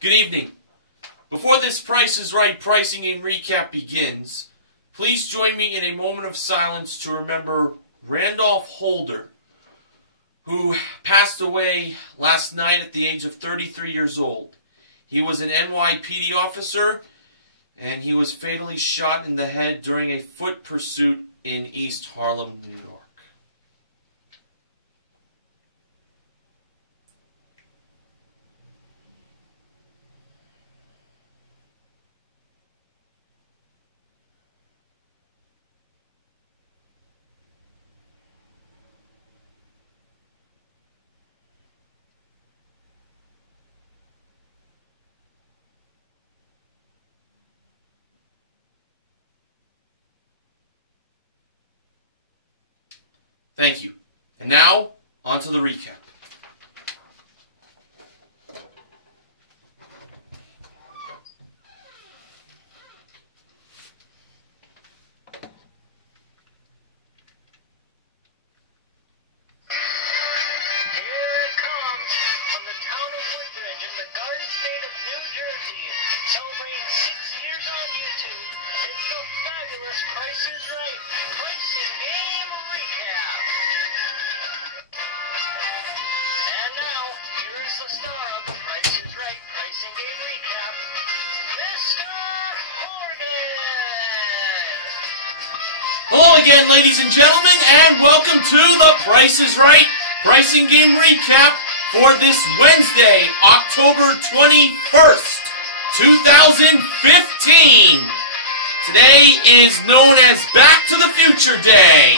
Good evening. Before this Price is Right pricing game recap begins, please join me in a moment of silence to remember Randolph Holder, who passed away last night at the age of 33 years old. He was an NYPD officer, and he was fatally shot in the head during a foot pursuit in East Harlem, New York. Thank you. And now, on to the recap. Celebrating 6 years on YouTube, it's the fabulous Price is Right pricing game recap. And now, here is the star of the Price is Right pricing game recap, Mr. Horgan. Hello again, ladies and gentlemen, and welcome to the Price is Right pricing game recap for this Wednesday, October 21st. 2015. Today is known as Back to the Future Day,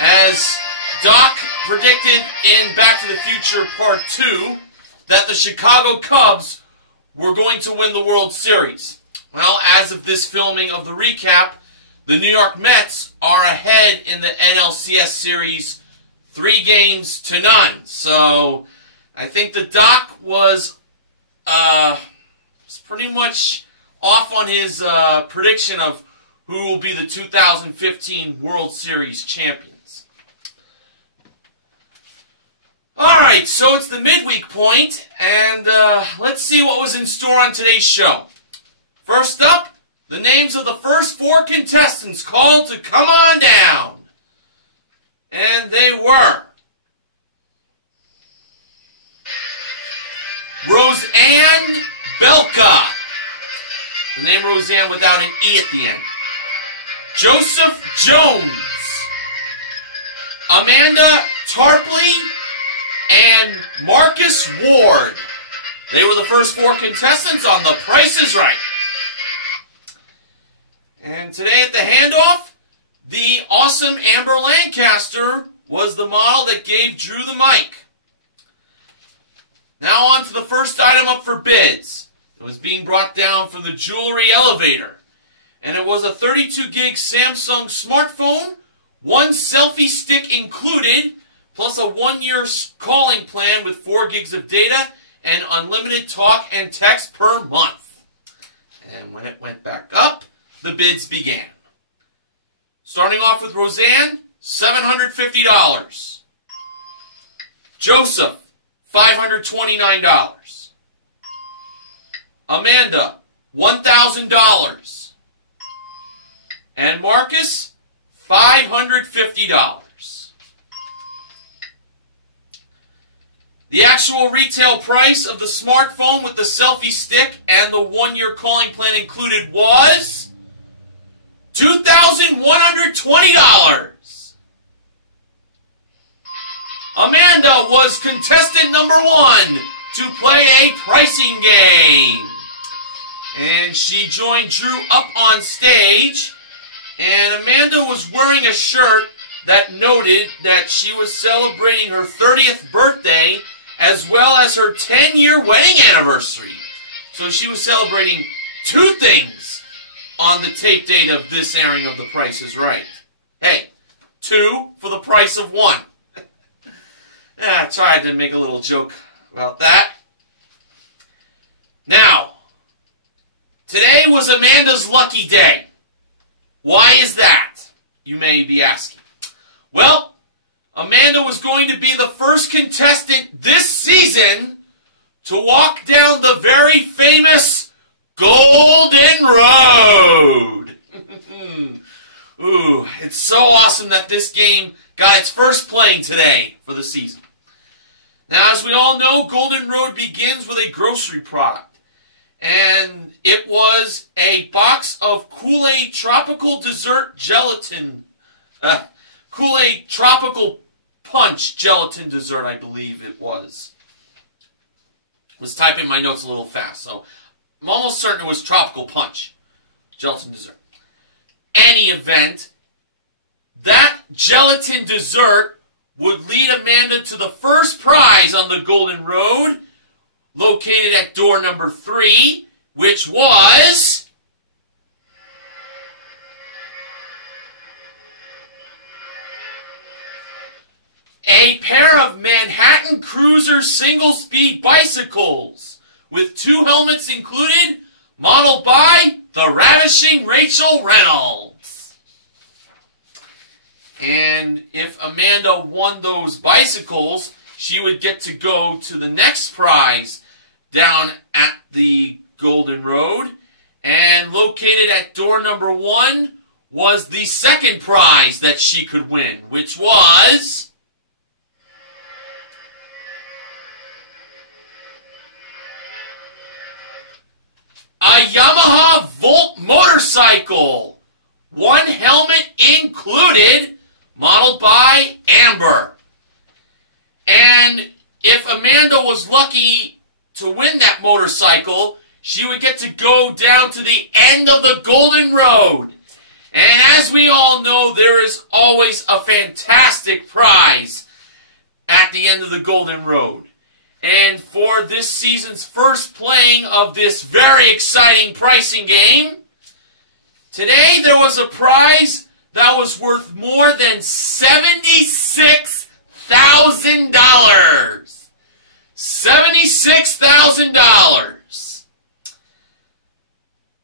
as Doc predicted in Back to the Future Part 2 that the Chicago Cubs were going to win the World Series. Well, as of this filming of the recap, the New York Mets are ahead in the NLCS Series 3-0. So, I think the Doc was pretty much off on his prediction of who will be the 2015 World Series champions. Alright, so it's the midweek point, and let's see what was in store on today's show. First up, the names of the first 4 contestants called to come on down. And they were Roseanne Belka. The name Roseanne without an E at the end. Joseph Jones. Amanda Tarpley. And Marcus Ward. They were the first 4 contestants on The Price is Right. And today at the handoff, the awesome Amber Lancaster was the model that gave Drew the mic. Now on to the first item up for bids. It was being brought down from the jewelry elevator. And it was a 32-gig Samsung smartphone, 1 selfie stick included, plus a 1-year calling plan with 4 gigs of data and unlimited talk and text per month. And when it went back up, the bids began. Starting off with Roseanne, $750. Joseph, $529. Amanda, $1,000. And Marcus, $550. The actual retail price of the smartphone with the selfie stick and the 1-year calling plan included was $2,120. Amanda was contestant number 1 to play a pricing game. And she joined Drew up on stage, and Amanda was wearing a shirt that noted that she was celebrating her 30th birthday as well as her 10-year wedding anniversary. So she was celebrating 2 things on the tape date of this airing of The Price is Right. Hey, 2 for the price of 1. I tried to make a little joke about that. Now, today was Amanda's lucky day. Why is that, you may be asking? Well, Amanda was going to be the first contestant this season to walk down the very famous Golden Road. Ooh, it's so awesome that this game got its first playing today for the season. Now, as we all know, Golden Road begins with a grocery product. And it was a box of Kool-Aid Tropical Dessert Gelatin. Kool-Aid Tropical Punch Gelatin Dessert, I believe it was. I was typing my notes a little fast, so I'm almost certain it was Tropical Punch Gelatin Dessert. Any event, that gelatin dessert would lead Amanda to the first prize on the Golden Road, located at door number 3, which was a pair of Manhattan Cruiser single-speed bicycles with 2 helmets included, modeled by the ravishing Rachel Reynolds. And if Amanda won those bicycles, she would get to go to the next prize down at the Golden Road. And located at door number 1 was the second prize that she could win, which was a Yamaha Volt motorcycle, 1 helmet included, modeled by Amber. And if Amanda was lucky to win that motorcycle, she would get to go down to the end of the Golden Road. And as we all know, there is always a fantastic prize at the end of the Golden Road. And for this season's first playing of this very exciting pricing game, today there was a prize that was worth more than $76,000. $76,000.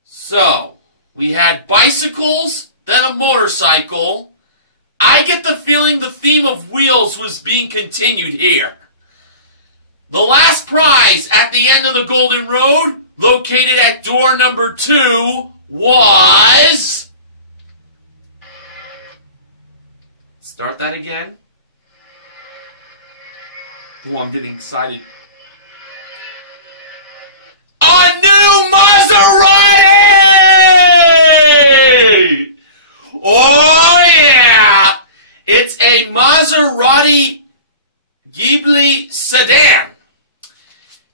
So, we had bicycles, then a motorcycle. I get the feeling the theme of wheels was being continued here. The last prize at the end of the Golden Road, located at door number 2, was... Start that again. Oh, I'm getting excited. A new Maserati! Oh, yeah! It's a Maserati Ghibli sedan.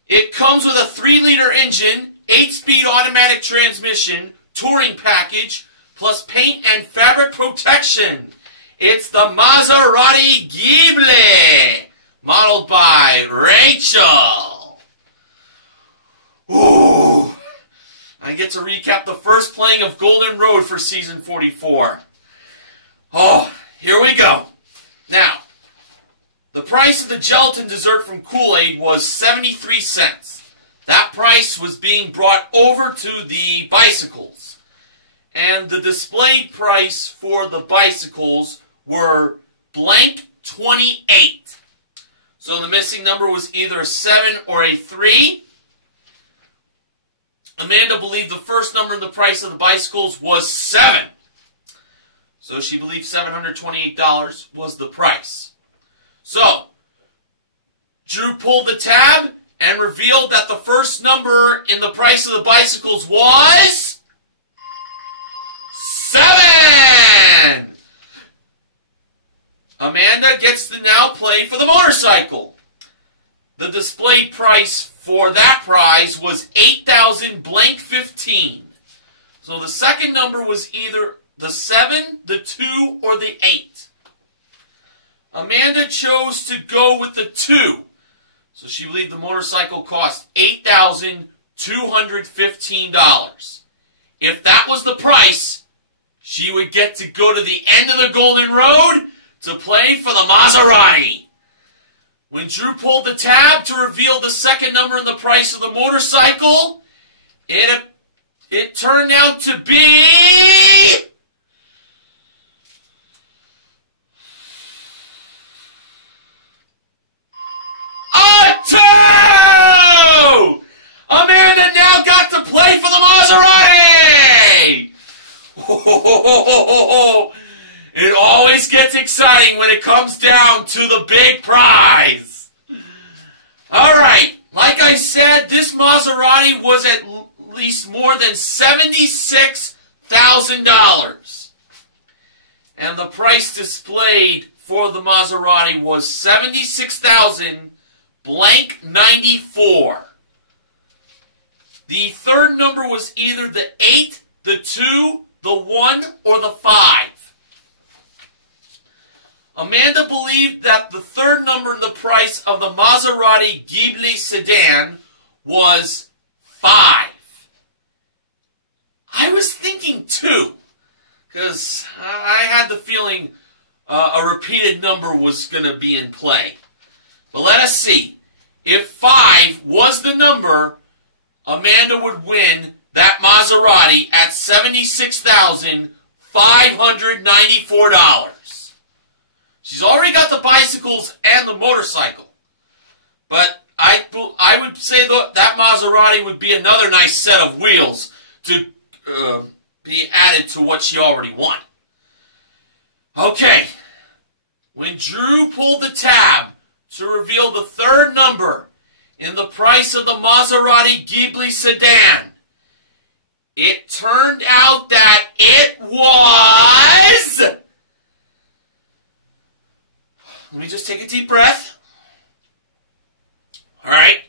It comes with a 3-liter engine, 8-speed automatic transmission, touring package, plus paint and fabric protection. It's the Maserati Ghibli, modeled by Rachel. Ooh. I get to recap the first playing of Golden Road for Season 44. Oh, here we go. Now, the price of the gelatin dessert from Kool-Aid was 73 cents. That price was being brought over to the bicycles. And the displayed price for the bicycles were blank 28. So the missing number was either a 7 or a 3. Amanda believed the first number in the price of the bicycles was 7. So she believed $728 was the price. So, Drew pulled the tab and revealed that the first number in the price of the bicycles was 7! Amanda gets to now play for the motorcycle. The displayed price for that prize was $8,015. So the second number was either the 7, the 2, or the 8. Amanda chose to go with the 2. So she believed the motorcycle cost $8,215. If that was the price, she would get to go to the end of the Golden Road to play for the Maserati. When Drew pulled the tab to reveal the second number in the price of the motorcycle, it turned out to be... a 2! exciting when it comes down to the big prize. All right, like I said, this Maserati was at least more than $76,000. And the price displayed for the Maserati was $76,094. The third number was either the 8, the 2, the 1, or the 5. Amanda believed that the third number in the price of the Maserati Ghibli sedan was 5. I was thinking 2, because I had the feeling a repeated number was going to be in play. But let us see. If 5 was the number, Amanda would win that Maserati at $76,594. She's already got the bicycles and the motorcycle. But I would say that Maserati would be another nice set of wheels to be added to what she already won. Okay. When Drew pulled the tab to reveal the third number in the price of the Maserati Ghibli sedan, it turned out that it was... Let me just take a deep breath. All right.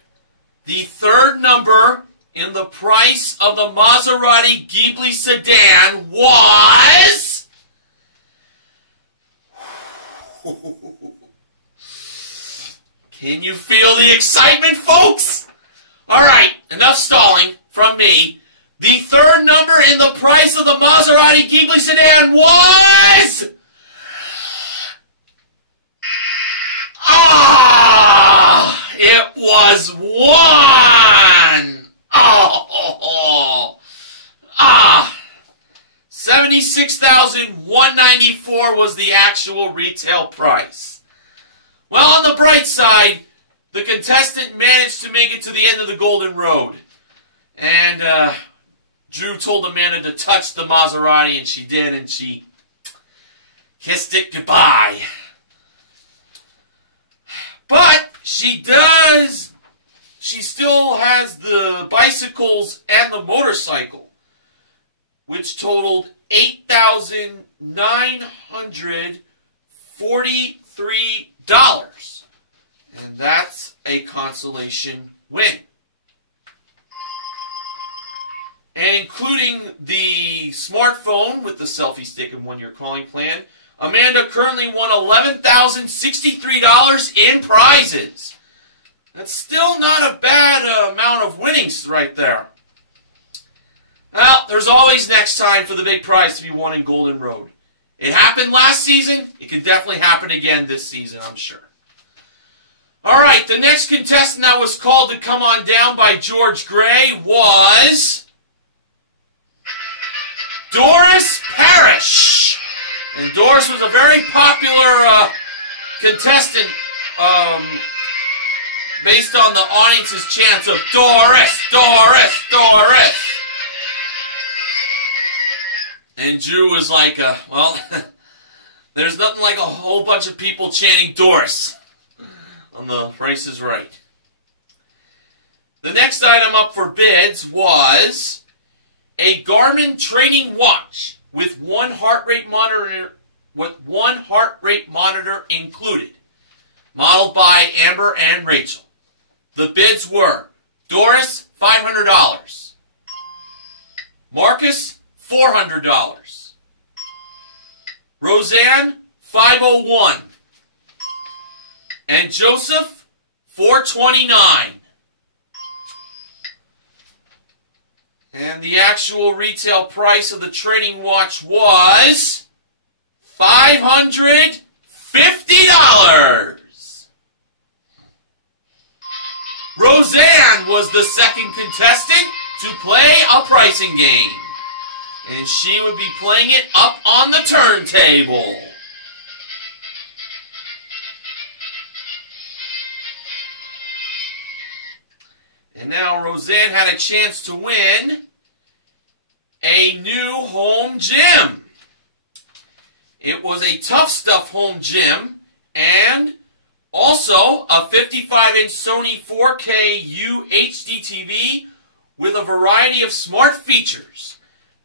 The third number in the price of the Maserati Ghibli sedan was... Can you feel the excitement, folks? All right, enough stalling from me. The third number in the price of the Maserati Ghibli sedan was... It was 1! $76,194 was the actual retail price. Well, on the bright side, the contestant managed to make it to the end of the Golden Road. And Drew told Amanda to touch the Maserati, and she did, and she kissed it goodbye. But she still has the bicycles and the motorcycle, which totaled $8,943. And that's a consolation win. And including the smartphone with the selfie stick and one-year calling plan, Amanda currently won $11,063 in prizes. That's still not a bad amount of winnings right there. Well, there's always next time for the big prize to be won in Golden Road. It happened last season. It can definitely happen again this season, I'm sure. All right, the next contestant that was called to come on down by George Gray was Doris Parrish. And Doris was a very popular contestant based on the audience's chants of Doris, Doris, Doris. And Drew was like, well, there's nothing like a whole bunch of people chanting Doris on The Price is Right. The next item up for bids was a Garmin training watch with one heart rate monitor included, modeled by Amber and Rachel. The bids were Doris, $500. Marcus, $400. Roseanne, $501. And Joseph, $429. And the actual retail price of the training watch was $550. Roseanne was the second contestant to play a pricing game. And she would be playing it up on the turntable. And now Roseanne had a chance to win a new home gym. It was a Tough Stuff home gym and also a 55-inch Sony 4K UHD TV with a variety of smart features.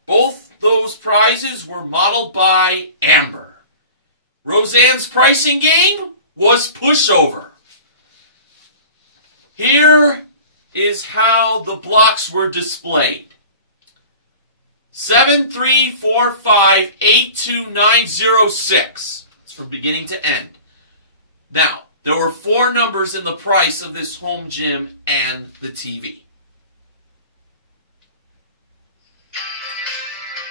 Both those prizes were modeled by Amber. Roseanne's pricing game was Pushover. Here is how the blocks were displayed. 7, 3, 4, 5, 8, 2, 9, 0, 6. It's from beginning to end. Now, there were 4 numbers in the price of this home gym and the TV.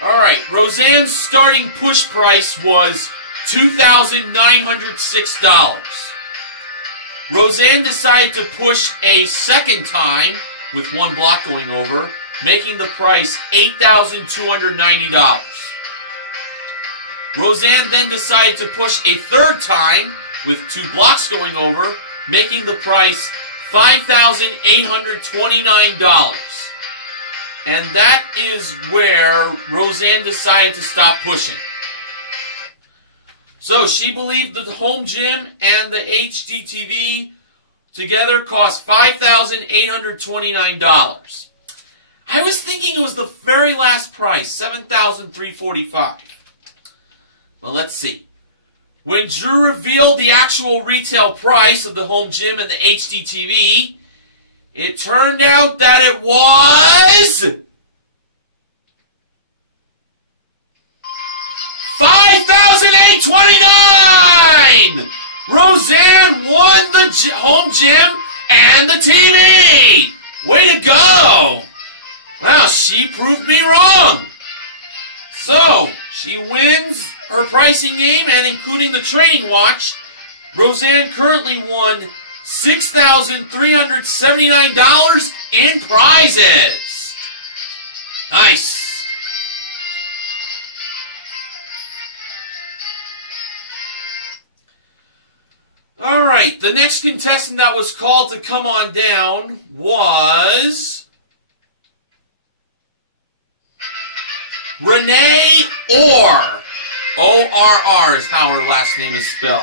Alright, Roseanne's starting push price was $2,906. Roseanne decided to push a second time with 1 block going over, making the price $8,290. Roseanne then decided to push a third time with 2 blocks going over, making the price $5,829. And that is where Roseanne decided to stop pushing. So she believed that the home gym and the HD TV together cost $5,829. I was thinking it was the very last price, $7,345. Well, let's see. When Drew revealed the actual retail price of the home gym and the HD TV, it turned out that it was $5,829! Roseanne won the home gym and the TV! Way to go! Well, she proved me wrong. So, she wins her pricing game and including the training watch, Roseanne currently won $6,379 in prizes. Nice. Alright, the next contestant that was called to come on down was Renee Orr. O-R-R is how her last name is spelled.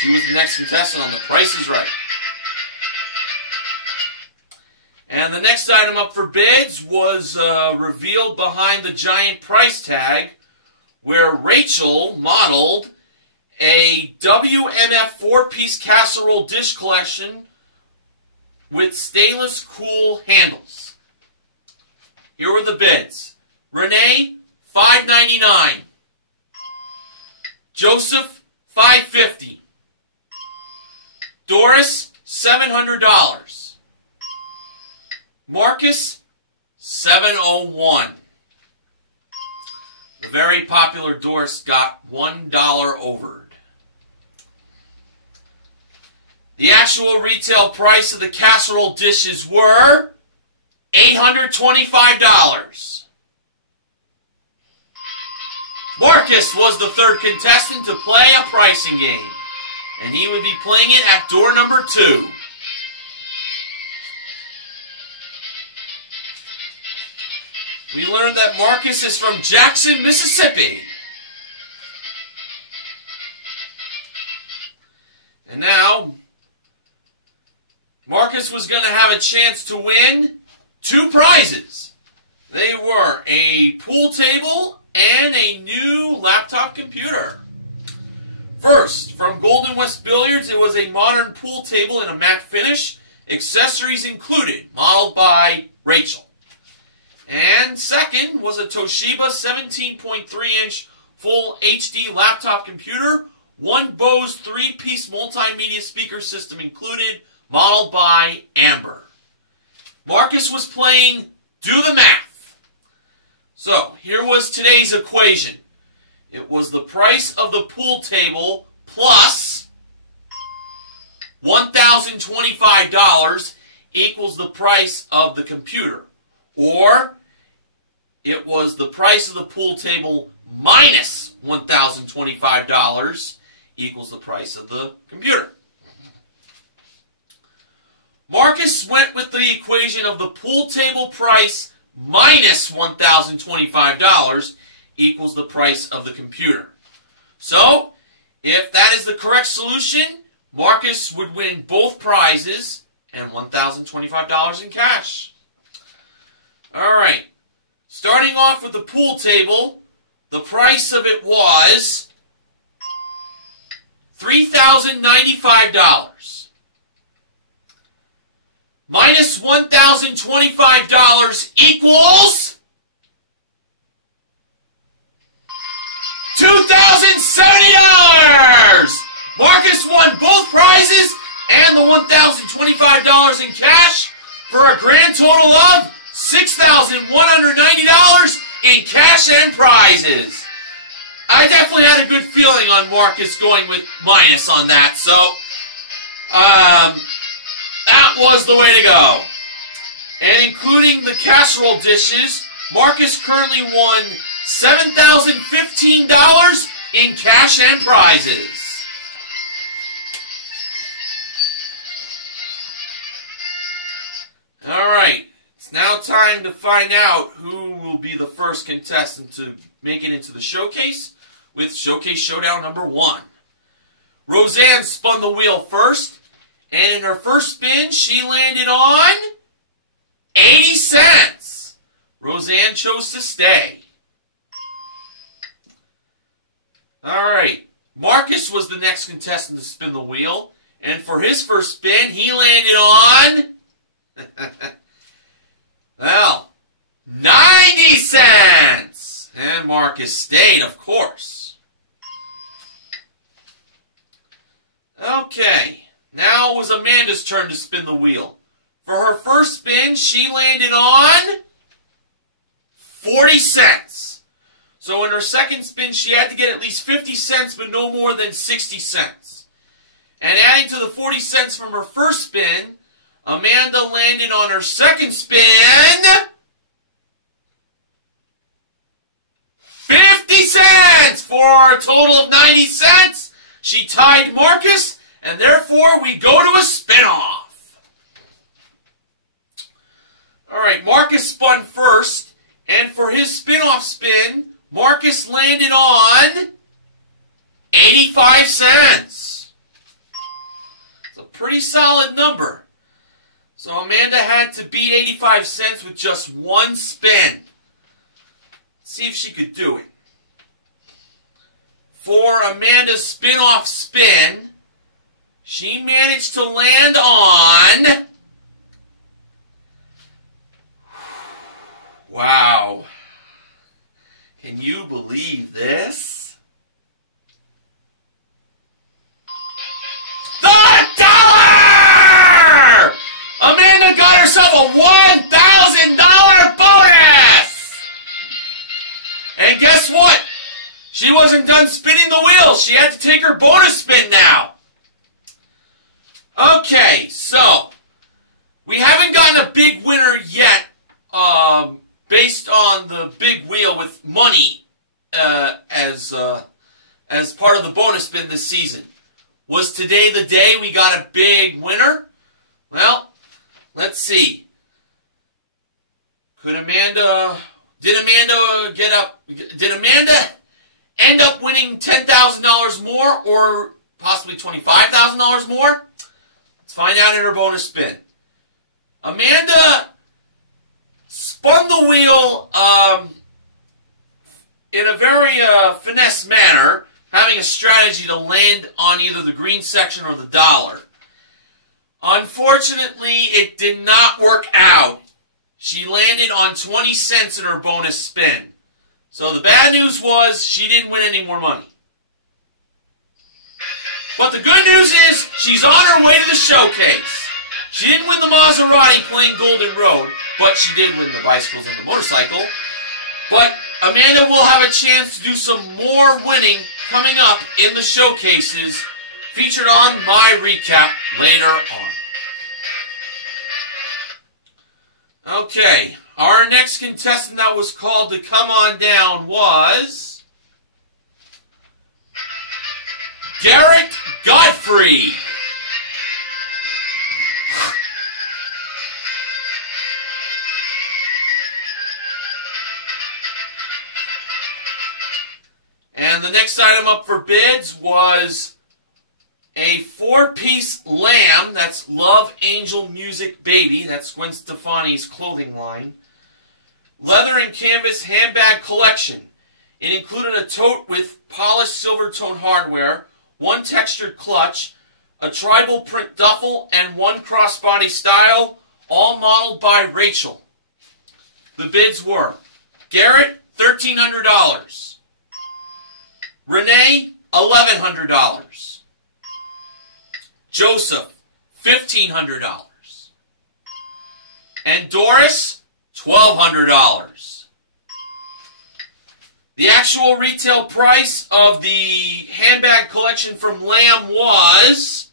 She was the next contestant on The Price is Right. And the next item up for bids was revealed behind the giant price tag, where Rachel modeled a WMF 4-piece casserole dish collection with stainless cool handles. Here were the bids. Renee, $599. Joseph, $550. Doris, $700. Marcus, $701. The very popular Doris got $1 overed. The actual retail price of the casserole dishes were $825. Marcus was the third contestant to play a pricing game, and he would be playing it at door number 2. We learned that Marcus is from Jackson, Mississippi. And now, Marcus was going to have a chance to win 2 prizes. They were a pool table and a new laptop computer. First, from Golden West Billiards, it was a modern pool table in a matte finish, accessories included, modeled by Rachel. And second was a Toshiba 17.3-inch full HD laptop computer, 1 Bose 3-piece multimedia speaker system included, modeled by Amber. Marcus was playing Do the Math. So, here was today's equation. It was the price of the pool table plus $1,025 equals the price of the computer. Or, it was the price of the pool table minus $1,025 equals the price of the computer. Marcus went with the equation of the pool table price minus $1,025 equals the price of the computer. So, if that is the correct solution, Marcus would win both prizes and $1,025 in cash. Alright, starting off with the pool table, the price of it was $3,095. Minus $1,025 equals $2,070! Marcus won both prizes and the $1,025 in cash for a grand total of $6,190 in cash and prizes. I definitely had a good feeling on Marcus going with minus on that, so that was the way to go. And including the casserole dishes, Marcus currently won $7,015 in cash and prizes. Alright, it's now time to find out who will be the first contestant to make it into the showcase with Showcase Showdown number 1. Roseanne spun the wheel first, and in her first spin, she landed on 80 cents. Roseanne chose to stay. Alright, Marcus was the next contestant to spin the wheel, and for his first spin, he landed on well, 90 cents! And Marcus stayed, of course. Okay, now it was Amanda's turn to spin the wheel. For her first spin, she landed on 40 cents. So in her second spin, she had to get at least 50 cents, but no more than 60 cents. And adding to the 40 cents from her first spin, Amanda landed on her second spin 50 cents for a total of 90 cents. She tied Marcus, and therefore we go to a spin-off. Alright, Marcus spun first, and for his spin-off spin, Marcus landed on 85 cents. It's a pretty solid number. So Amanda had to beat 85 cents with just one spin. Let's see if she could do it. For Amanda's spin-off spin, she managed to land on... Wow. Can you believe this? Amanda got herself a $1,000 bonus! And guess what? She wasn't done spinning the wheel. She had to take her bonus spin now. Okay, so we haven't gotten a big winner yet based on the big wheel with money as part of the bonus spin this season. Was today the day we got a big winner? Well, let's see. Did Amanda end up winning $10,000 more or possibly $25,000 more? Let's find out in her bonus spin. Amanda spun the wheel in a very finesse manner, having a strategy to land on either the green section or the dollar. Unfortunately, it did not work out. She landed on 20 cents in her bonus spin. So the bad news was she didn't win any more money. But the good news is she's on her way to the showcase. She didn't win the Maserati playing Golden Road, but she did win the bicycles and the motorcycle. But Amanda will have a chance to do some more winning coming up in the showcases featured on my recap later on. Okay, our next contestant that was called to come on down was Garrett Godfrey. the next item up for bids was a 4-piece lamb. That's Love Angel Music Baby. That's Gwen Stefani's clothing line. Leather and canvas handbag collection. It included a tote with polished silver tone hardware, 1 textured clutch, a tribal print duffel, and 1 crossbody style, all modeled by Rachel. The bids were Garrett, $1,300. Renee, $1,100. Joseph, $1,500. And Doris, $1,200. The actual retail price of the handbag collection from Lamb was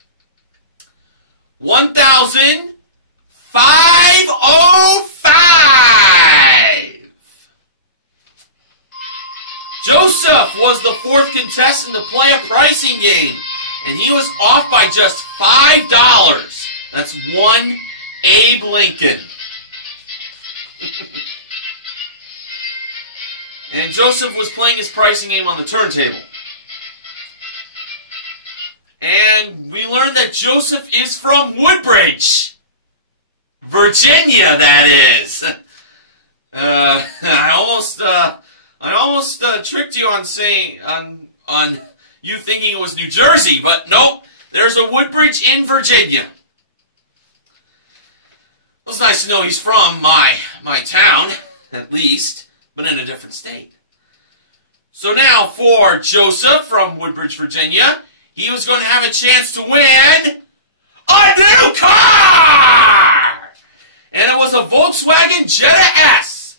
$1,505. Joseph was the 4th contestant to play a pricing game, and he was off by just $5. That's 1 Abe Lincoln. And Joseph was playing his pricing game on the turntable. And we learned that Joseph is from Woodbridge, Virginia, that is. I almost tricked you on saying on you thinking it was New Jersey, but nope, there's a Woodbridge in Virginia. Well, it's nice to know he's from my town, at least, but in a different state. So now for Joseph from Woodbridge, Virginia, he was going to have a chance to win a new car! And it was a Volkswagen Jetta S.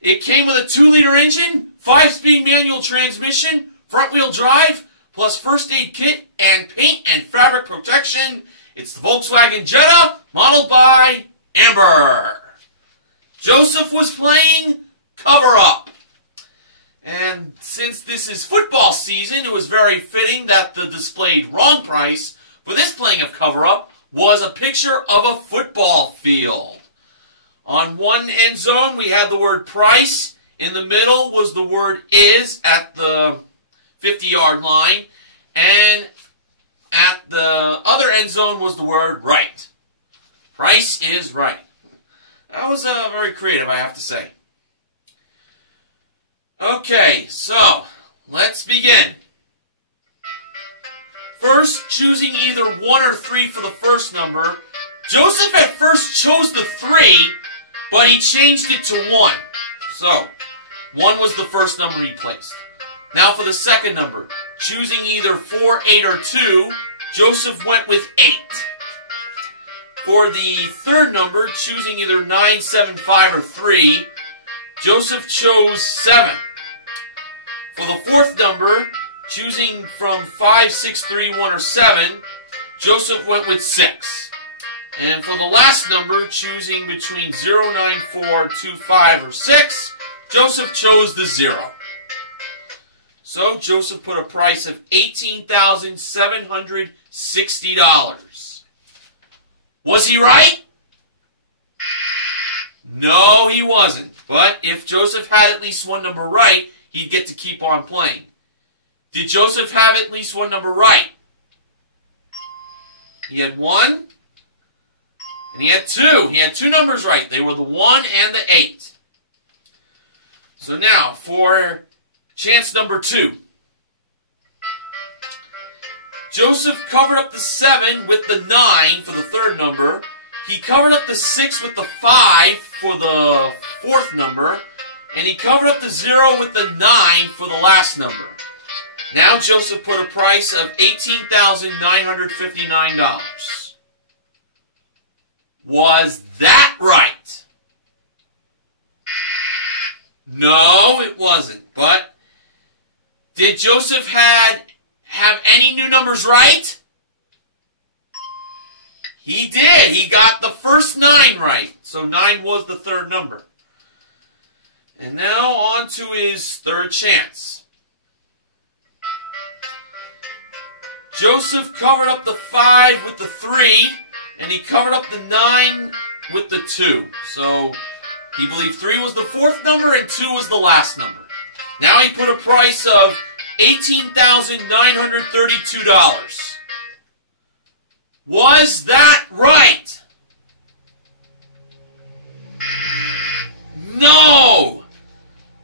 It came with a 2-liter engine, 5-speed manual transmission, front-wheel drive, plus first aid kit and paint and fabric protection. It's the Volkswagen Jetta, modeled by Amber. Joseph was playing cover-up. And since this is football season, it was very fitting that the displayed wrong price for this playing of cover-up was a picture of a football field. On one end zone, we had the word price. In the middle was the word is at the 50-yard line. And at the other end zone was the word right. Price is right. That was very creative, I have to say. Okay, so let's begin. First, choosing either 1 or 3 for the first number. Joseph at first chose the 3, but he changed it to 1. So, 1 was the first number he placed. Now for the second number. Choosing either 4, 8, or 2, Joseph went with 8. For the third number, choosing either 9, 7, 5, or 3, Joseph chose 7. For the fourth number, choosing from 5, 6, 3, 1, or 7, Joseph went with 6. And for the last number, choosing between 0, 9, 4, 2, 5, or 6, Joseph chose the 0. So Joseph put a price of $18,760. Was he right? No, he wasn't. But if Joseph had at least one number right, he'd get to keep on playing. Did Joseph have at least one number right? He had 1, and he had 2. He had 2 numbers right. They were the 1 and the 8. So now, for chance number 2. Joseph covered up the 7 with the 9 for the third number. He covered up the 6 with the 5 for the fourth number. And he covered up the 0 with the 9 for the last number. Now Joseph put a price of $18,959. Was that right? No, it wasn't. But did Joseph have any new numbers right? He did. He got the first 9 right. So 9 was the third number. And now on to his third chance. Joseph covered up the 5 with the 3, and he covered up the 9 with the 2. So he believed 3 was the fourth number and 2 was the last number. Now he put a price of $18,932. Was that right? No!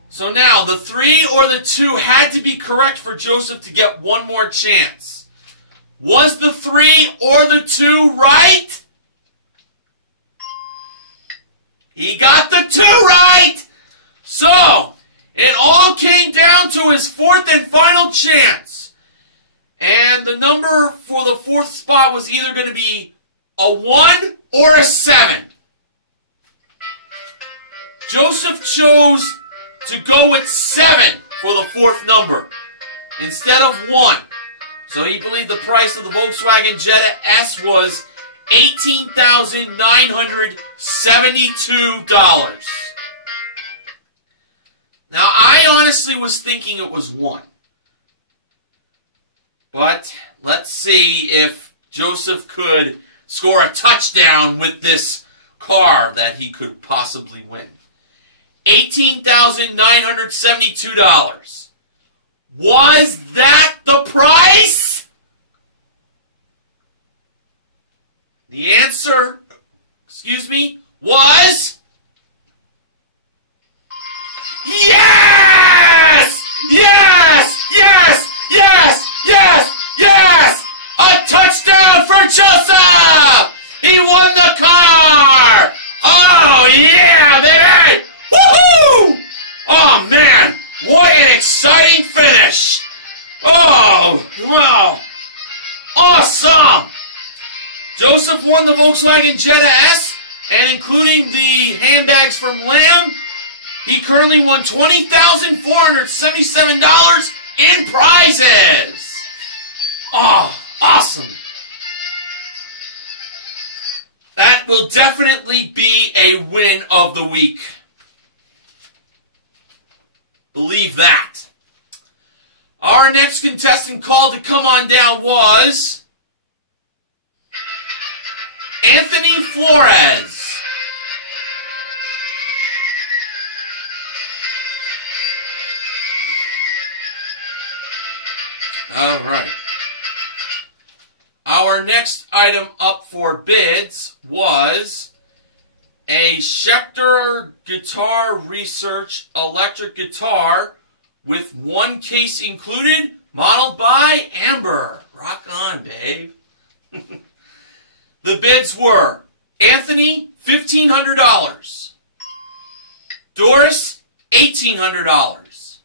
So now, the 3 or the 2 had to be correct for Joseph to get one more chance. Was the 3 or the 2 right? He got the 2 right! So, it all came down to his 4th and final chance. And the number for the 4th spot was either going to be a 1 or a 7. Joseph chose to go with 7 for the 4th number instead of 1. So he believed the price of the Volkswagen Jetta S was $18,972. Now, I honestly was thinking it was 1. But let's see if Joseph could score a touchdown with this car that he could possibly win. $18,972. Was that the price? The answer, was... Yes! Yes! Yes! Yes! Yes! Yes! A touchdown for Joseph! He won the car! Oh, yeah, baby! Woohoo! Oh, man! What an exciting finish! Oh, wow! Awesome! Joseph won the Volkswagen Jetta S, and including the handbags from Lamb, he currently won $20,477 in prizes! Oh, awesome! That will definitely be a win of the week. Believe that. Our next contestant called to come on down was Anthony Flores. All right. Our next item up for bids was a Schecter Guitar Research electric guitar with 1 case included, modeled by Amber. Rock on, babe. The bids were Anthony, $1,500. Doris, $1,800.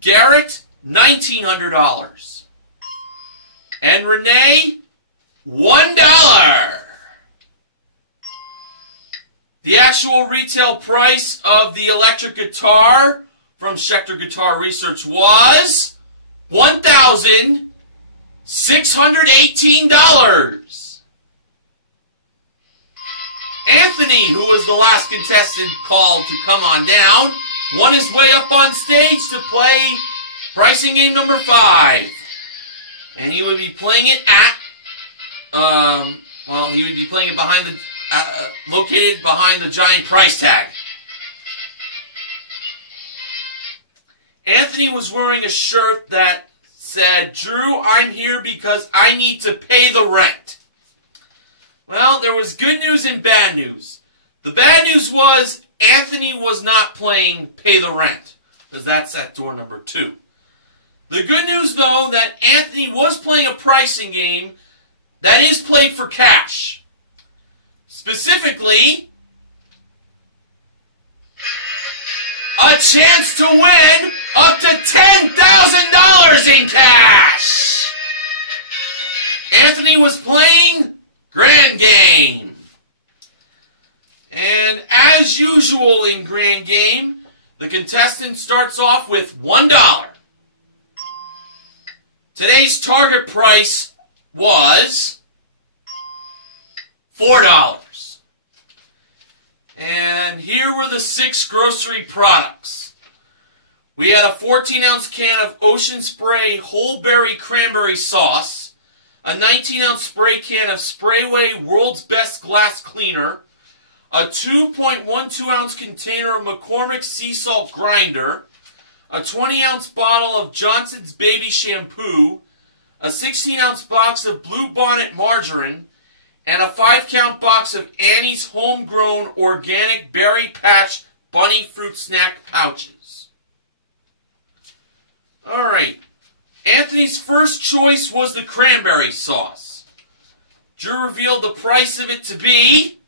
Garrett, $1,900. And Renee, $1. The actual retail price of the electric guitar from Schecter Guitar Research was $1,618. Anthony, who was the last contestant called to come on down, won his way up on stage to play pricing game number 5. And he would be playing it at, he would be playing it behind the, located behind the giant price tag. Anthony was wearing a shirt that said, "Drew, I'm here because I need to pay the rent." Well, there was good news and bad news. The bad news was Anthony was not playing Pay the Rent, because that's at door number 2. The good news, though, that Anthony was playing a pricing game that is played for cash. Specifically, a chance to win up to $10,000 in cash. Anthony was playing Grand Game. And as usual in Grand Game, the contestant starts off with $1. Today's target price was $4. And here were the 6 grocery products. We had a 14-ounce can of Ocean Spray Whole Berry Cranberry Sauce, a 19-ounce spray can of Sprayway World's Best Glass Cleaner, a 2.12-ounce container of McCormick Sea Salt Grinder, a 20-ounce bottle of Johnson's Baby Shampoo, a 16-ounce box of Blue Bonnet margarine, and a 5-count box of Annie's homegrown organic berry patch bunny fruit snack pouches. Alright, Anthony's first choice was the cranberry sauce. Drew revealed the price of it to be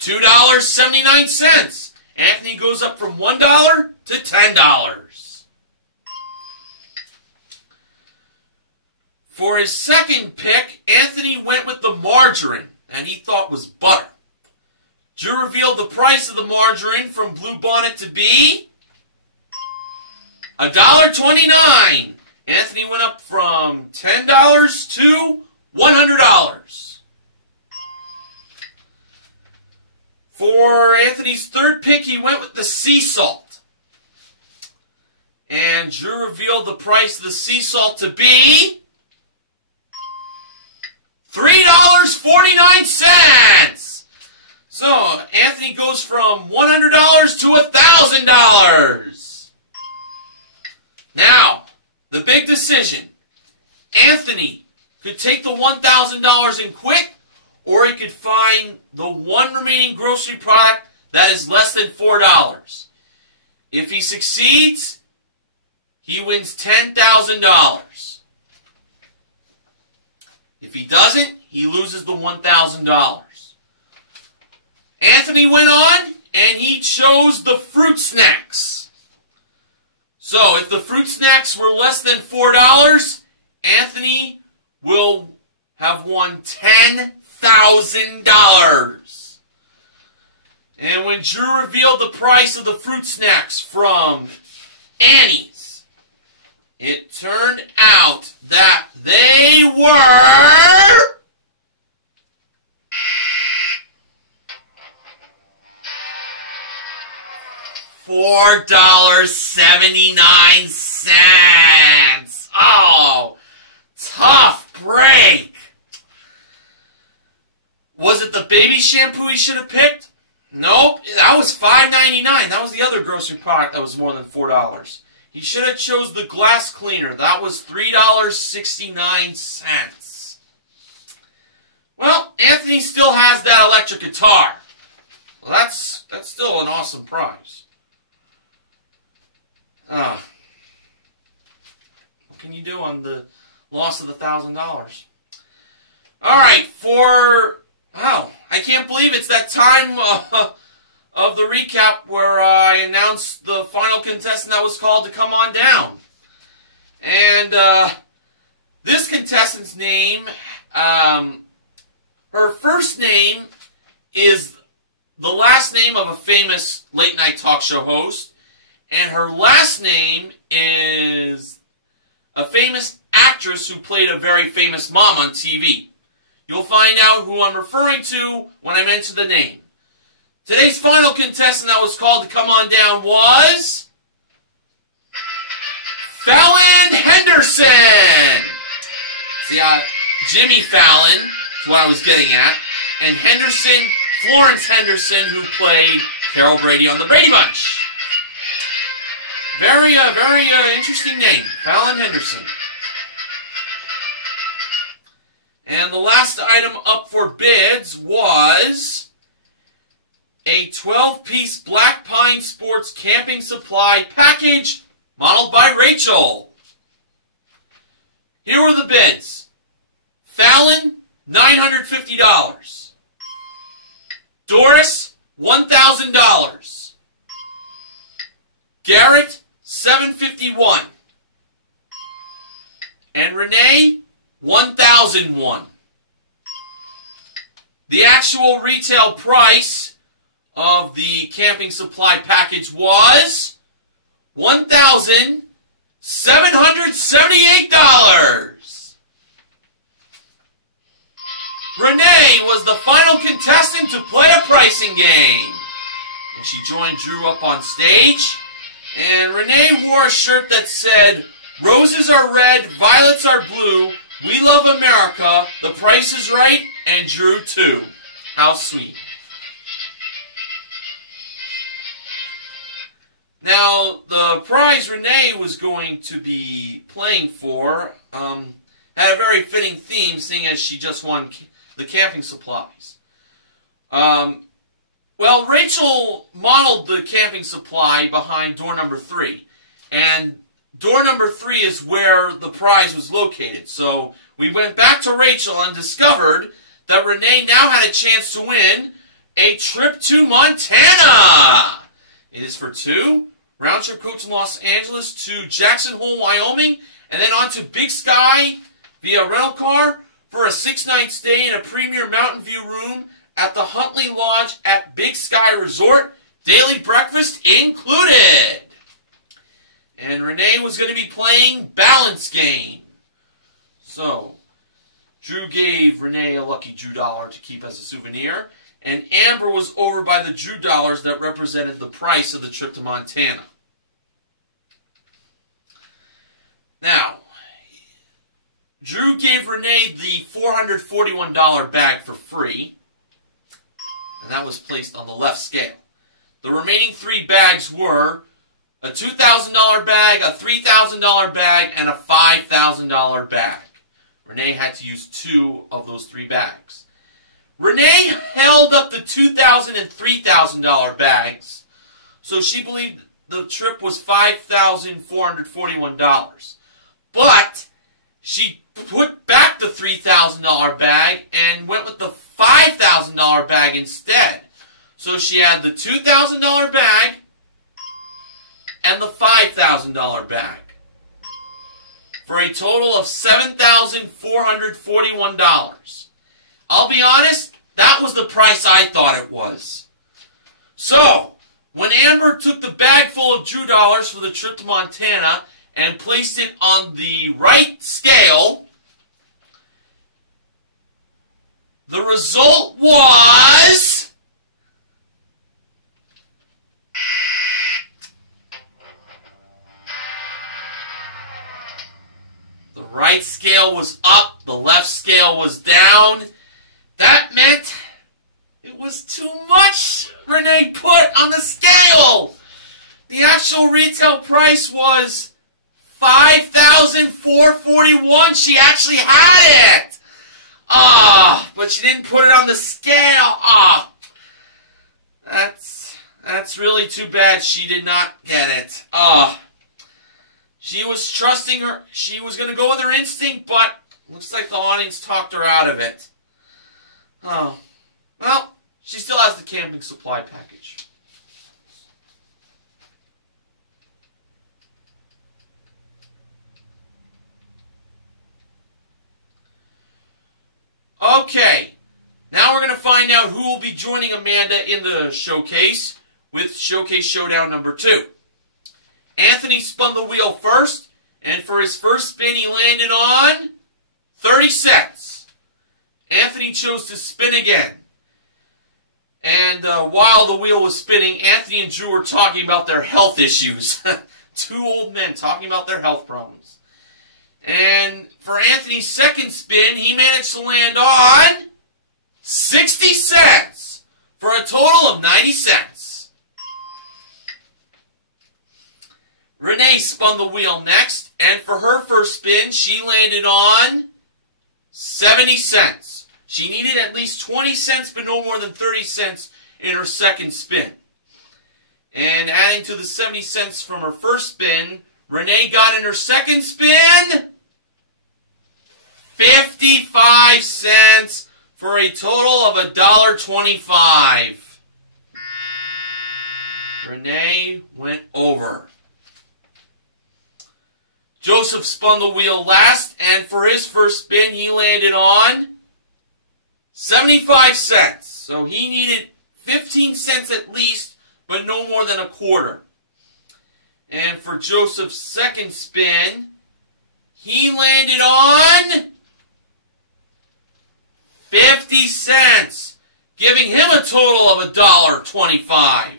$2.79. Anthony goes up from $1 to $10. For his second pick, Anthony went with the margarine, and he thought was butter. Drew revealed the price of the margarine from Blue Bonnet to be $1.29. Anthony went up from $10 to $100. For Anthony's third pick, he went with the sea salt. And Drew revealed the price of the sea salt to be $3.49. So, Anthony goes from $100 to $1,000. Now, the big decision. Anthony could take the $1,000 and quit, or he could find the one remaining grocery product that is less than $4. If he succeeds, he wins $10,000. If he doesn't, he loses the $1,000. Anthony went on, and he chose the fruit snacks. So, if the fruit snacks were less than $4, Anthony will have won $10,000. And when Drew revealed the price of the fruit snacks from Annie's, it turned out that they were $4.79. Oh, tough break. Was it the baby shampoo he should have picked? Nope, that was $5.99. That was the other grocery product that was more than $4. He should have chose the glass cleaner. That was $3.69. Well, Anthony still has that electric guitar. Well, that's still an awesome prize. What can you do on the loss of the $1,000? Alright, wow, I can't believe it's that time of the recap where I announced the final contestant that was called to come on down. And this contestant's name, her first name is the last name of a famous late-night talk show host, and her last name is a famous actress who played a very famous mom on TV. You'll find out who I'm referring to when I mention the name. Today's final contestant that was called to come on down was Fallon Henderson. See, Jimmy Fallon is what I was getting at, and Henderson, Florence Henderson, who played Carol Brady on the Brady Bunch. Very interesting name, Fallon Henderson. And the last item up for bids was a 12-piece Black Pine Sports camping supply package modeled by Rachel. Here were the bids. Fallon, $950. Doris, $1,000. Garrett, $751. And Renee, $1,001. The actual retail price of the camping supply package was $1,778. Renee was the final contestant to play a pricing game. And she joined Drew up on stage. And Renee wore a shirt that said, "Roses are red, violets are blue. We love America. The Price is Right, and Drew too." How sweet. Now, the prize Renee was going to be playing for had a very fitting theme, seeing as she just won the camping supplies. Well, Rachel modeled the camping supply behind door number 3. And door number 3 is where the prize was located. So we went back to Rachel and discovered that Renee now had a chance to win a trip to Montana. It is for 2. Round trip coach from Los Angeles to Jackson Hole, Wyoming, and then on to Big Sky via rental car for a 6-night stay in a premier mountain view room at the Huntley Lodge at Big Sky Resort, daily breakfast included. And Renee was going to be playing balance game. So, Drew gave Renee a lucky Drew dollar to keep as a souvenir, and Amber was over by the Drew dollars that represented the price of the trip to Montana. Now, Drew gave Renee the $441 bag for free, and that was placed on the left scale. The remaining 3 bags were a $2,000 bag, a $3,000 bag, and a $5,000 bag. Renee had to use 2 of those 3 bags. Renee held up the $2,000 and $3,000 bags, so she believed the trip was $5,441. But she put back the $3,000 bag and went with the $5,000 bag instead. So she had the $2,000 bag and the $5,000 bag for a total of $7,441. I'll be honest, that was the price I thought it was. So, when Amber took the bag full of Drew dollars for the trip to Montana and placed it on the right scale, the result was the right scale was up, the left scale was down. That meant it was too much Renee put on the scale. The actual retail price was $5,441. She actually had it. But she didn't put it on the scale. That's really too bad she did not get it. She was trusting her. She was going to go with her instinct, but looks like the audience talked her out of it. Oh, well, she still has the camping supply package. Okay, now we're going to find out who will be joining Amanda in the showcase with Showcase Showdown number 2. Anthony spun the wheel first, and for his first spin he landed on 30 cents. Anthony chose to spin again. And while the wheel was spinning, Anthony and Drew were talking about their health issues. 2 old men talking about their health problems. And for Anthony's second spin, he managed to land on 60 cents for a total of 90 cents. Renee spun the wheel next, and for her first spin, she landed on 70 cents. She needed at least 20 cents, but no more than 30 cents in her second spin. And adding to the 70 cents from her first spin, Renee got in her second spin 55 cents for a total of $1.25. Renee went over. Joseph spun the wheel last, and for his first spin, he landed on 75 cents. So he needed 15 cents at least, but no more than a quarter. And for Joseph's second spin, he landed on 50 cents, giving him a total of $1.25.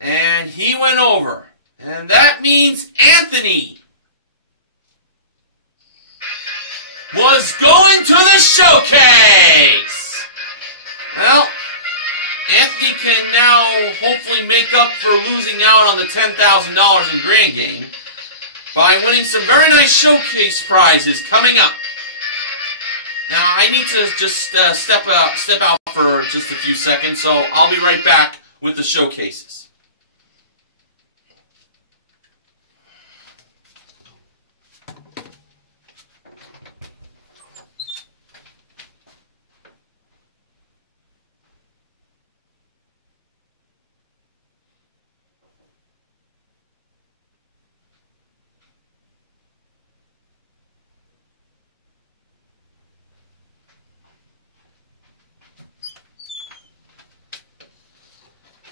And he went over. And that means Anthony was going to the showcase. Well, Anthony can now hopefully make up for losing out on the $10,000 in Grand Game by winning some very nice showcase prizes coming up. Now, I need to just step out for just a few seconds, so I'll be right back with the showcases.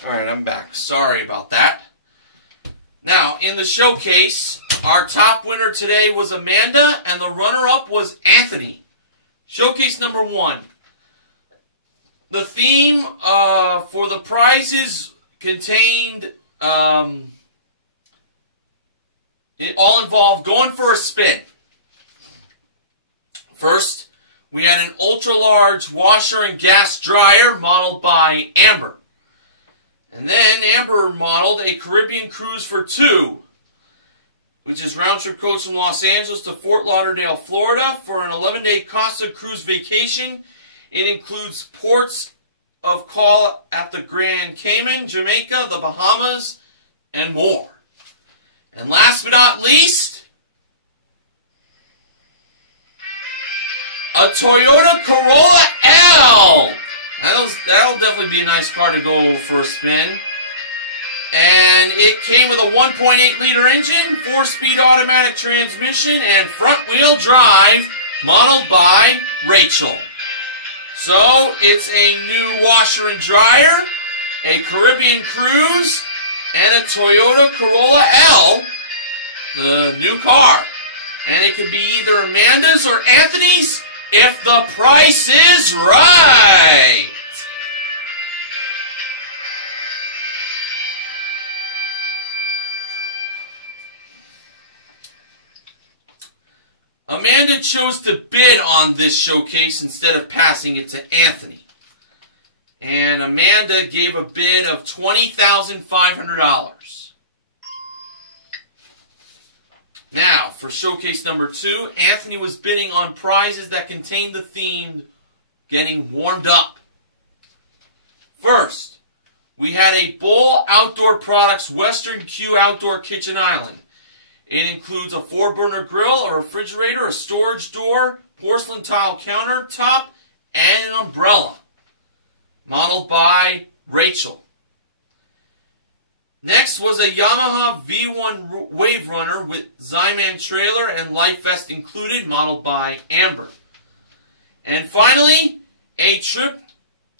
Alright, I'm back. Sorry about that. Now, in the showcase, our top winner today was Amanda, and the runner-up was Anthony. Showcase number 1. The theme for the prizes contained, it all involved going for a spin. First, we had an ultra-large washer and gas dryer modeled by Amber. And then Amber modeled a Caribbean cruise for 2, which is round-trip coach from Los Angeles to Fort Lauderdale, Florida, for an 11-day Costa Cruise vacation. It includes ports of call at the Grand Cayman, Jamaica, the Bahamas, and more. And last but not least, a Toyota Corolla L. That'll definitely be a nice car to go for a spin. And it came with a 1.8-liter engine, 4-speed automatic transmission, and front-wheel drive, modeled by Rachel. So, it's a new washer and dryer, a Caribbean cruise, and a Toyota Corolla L, the new car. And it could be either Amanda's or Anthony's if the price is right. Amanda chose to bid on this showcase instead of passing it to Anthony. And Amanda gave a bid of $20,500. Now, for showcase number 2, Anthony was bidding on prizes that contained the theme getting warmed up. First, we had a Bull Outdoor Products Western Q Outdoor Kitchen Island. It includes a 4-burner grill, a refrigerator, a storage door, porcelain tile countertop, and an umbrella, modeled by Rachel. Next was a Yamaha V1 Wave Runner with Zyman trailer and life vest included, modeled by Amber. And finally, a trip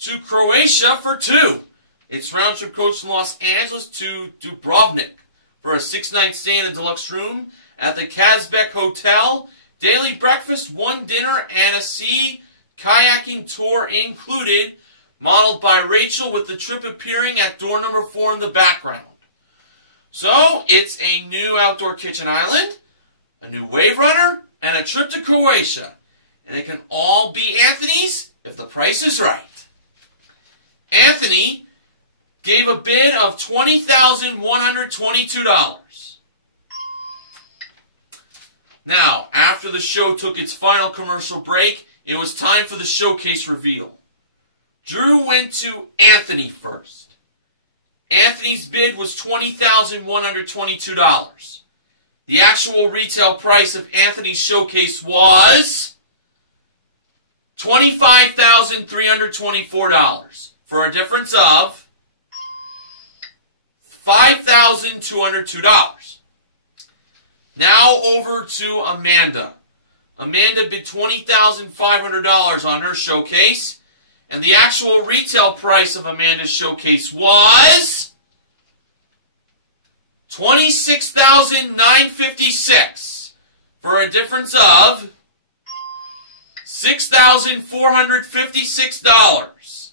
to Croatia for 2. It's round-trip coach from Los Angeles to Dubrovnik for a 6-night stay in a deluxe room at the Kazbek Hotel, daily breakfast, 1 dinner, and a sea kayaking tour included, modeled by Rachel, with the trip appearing at door number 4 in the background. So, it's a new outdoor kitchen island, a new wave runner, and a trip to Croatia. And it can all be Anthony's if the price is right. Anthony gave a bid of $20,122. Now, after the show took its final commercial break, it was time for the showcase reveal. Drew went to Anthony first. Anthony's bid was $20,122. The actual retail price of Anthony's showcase was $25,324, for a difference of $5,202. Now over to Amanda. Amanda bid $20,500 on her showcase, and the actual retail price of Amanda's showcase was $26,956, for a difference of $6,456.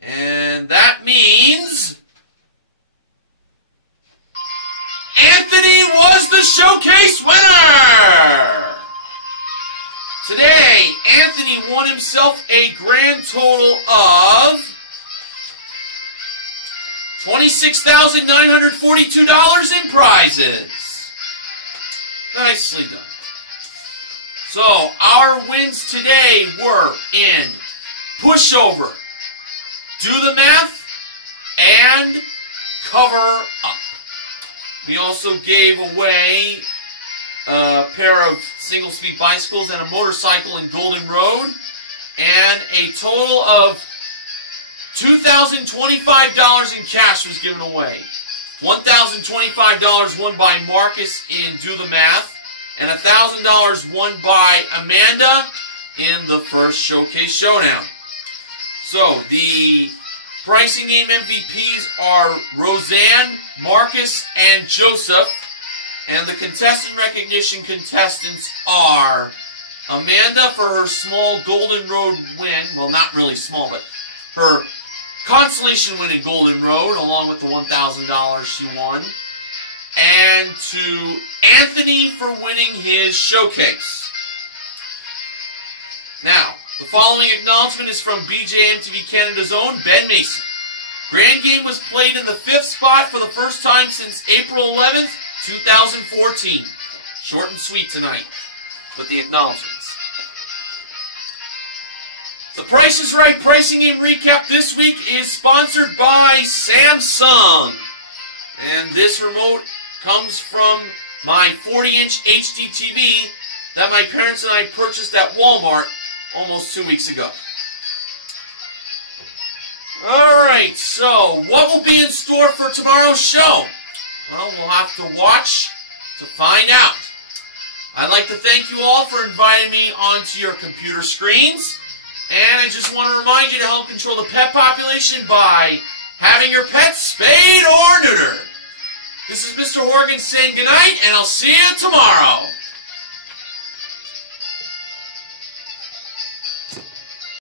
And that means Anthony was the showcase winner! Today, Anthony won himself a grand total of $26,942 in prizes. Nicely done. So, our wins today were in pushover, do the math, and cover up. We also gave away a pair of single-speed bicycles and a motorcycle in Golden Road, and a total of $2,025 in cash was given away. $1,025 won by Marcus in Do the Math, and $1,000 won by Amanda in the first Showcase Showdown. So, the pricing game MVPs are Roseanne, Marcus, and Joseph. And the contestant recognition contestants are Amanda for her small Golden Road win. Well, not really small, but her consolation win in Golden Road, along with the $1,000 she won. And to Anthony for winning his showcase. Now, the following acknowledgement is from BJMTV Canada's own Ben Mason. Grand Game was played in the 5th spot for the first time since April 11th, 2014. Short and sweet tonight with the acknowledgments. The Price is Right pricing game recap this week is sponsored by Samsung. And this remote comes from my 40-inch HD TV that my parents and I purchased at Walmart almost 2 weeks ago. Alright, so what will be in store for tomorrow's show? Well, we'll have to watch to find out. I'd like to thank you all for inviting me onto your computer screens. And I just want to remind you to help control the pet population by having your pets spayed or neutered. This is Mr. Horgan saying goodnight, and I'll see you tomorrow.